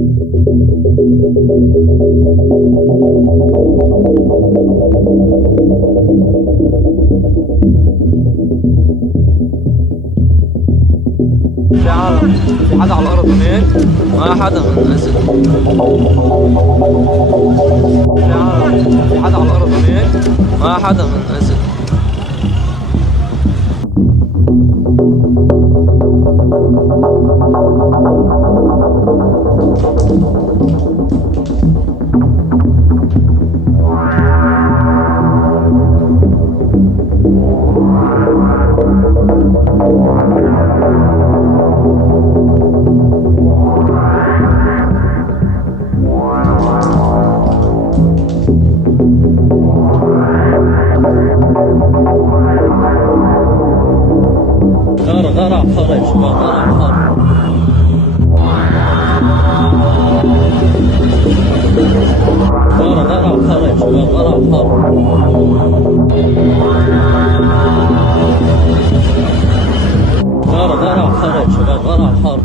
في عالم، في حدا على الأرض هناك؟ ما حدا نزل. في عالم، في حدا على الأرض هناك؟ ما حدا نزل. غار عبقري يا شباب، غار عبقري. غار عبقري يا شباب، غار عبقري. غار عبقري يا شباب، غار عبقري.